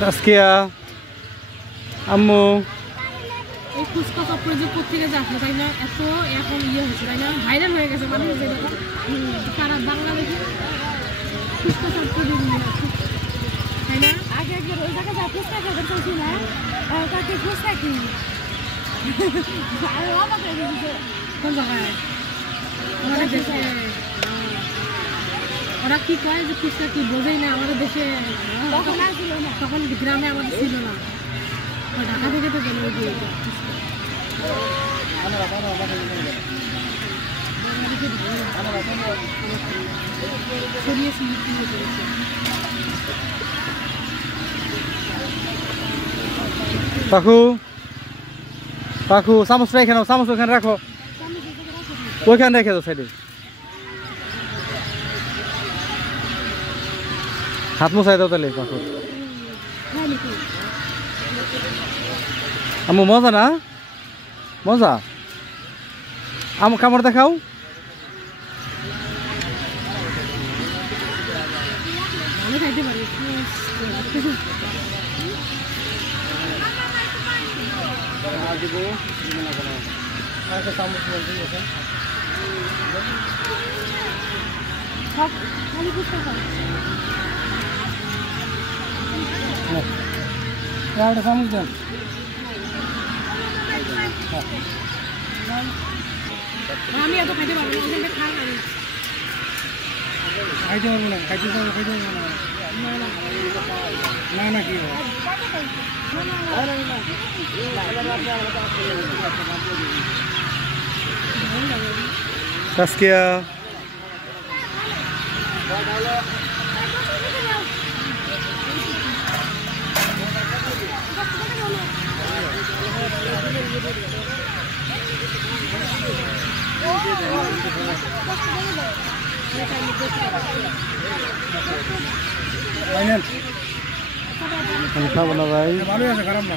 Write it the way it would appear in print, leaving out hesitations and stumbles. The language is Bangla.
তাসকিয়া আম্মু এই ফুচকা চপ্পরে যে কোথেকে যাচ্ছে তাই না, এত এখন ইয়ে হচ্ছে তাই না, ভাইরাল হয়ে গেছে মানুষ যেরকম সারা বাংলাদেশে ফুচকা চপ্পর তাই না। আগে একবার ওই জায়গায় যা ফুচকা খেতে চলছি না, তাকে ফুচকা কি কোন জায়গায় আমাদের দেশে ওরা কি কয় যে ফুচকা কি বোঝেই না, আমাদের দেশে তখন গ্রামে আমাদের ছিল না, ঢাকা থেকে তো গেল ওই যে কাকু কাকু চামচটা এখানে, চামচ ওখানে রাখো, ওইখানে রেখে দাও সাইডে। হাত মোছাই দাও তাহলে কাকু। আম্মু মজা না, মজা আম্মু কামড় দেখাও। চামচ দেন, আমি এত খাইতে পারবো না, খাইতে পারবো না, খাইতে পারবো, খাইতে পারবো না, না কি তাসকিয়া খাবো না ভাই, ভালোই আছে, খারাপ না।